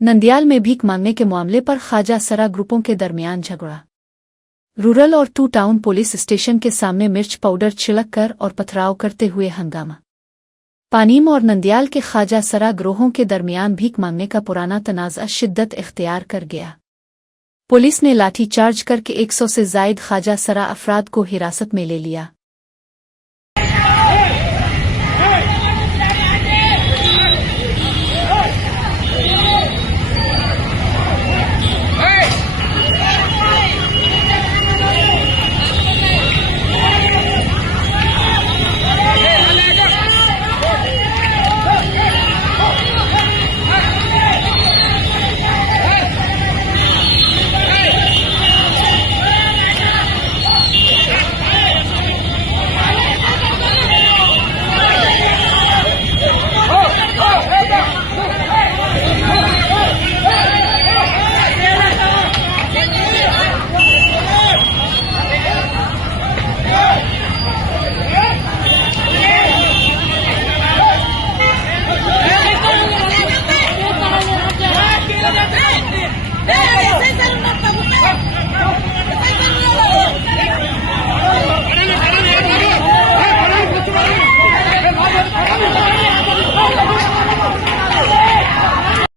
नंदियाल में भीख मांगने के मामले पर ख्वाजा सरा ग्रुपों के दरमियान झगड़ा। रूरल और टू टाउन पुलिस स्टेशन के सामने मिर्च पाउडर छिड़क कर और पथराव करते हुए हंगामा। पानीम और नंदियाल के ख्वाजा सरा ग्रोहों के दरमियान भीख मांगने का पुराना तनाज़ा शिद्दत इख्तियार कर गया। पुलिस ने लाठीचार्ज करके 100 से ज़ायद ख्वाजा सरा अफराद को हिरासत में ले लिया।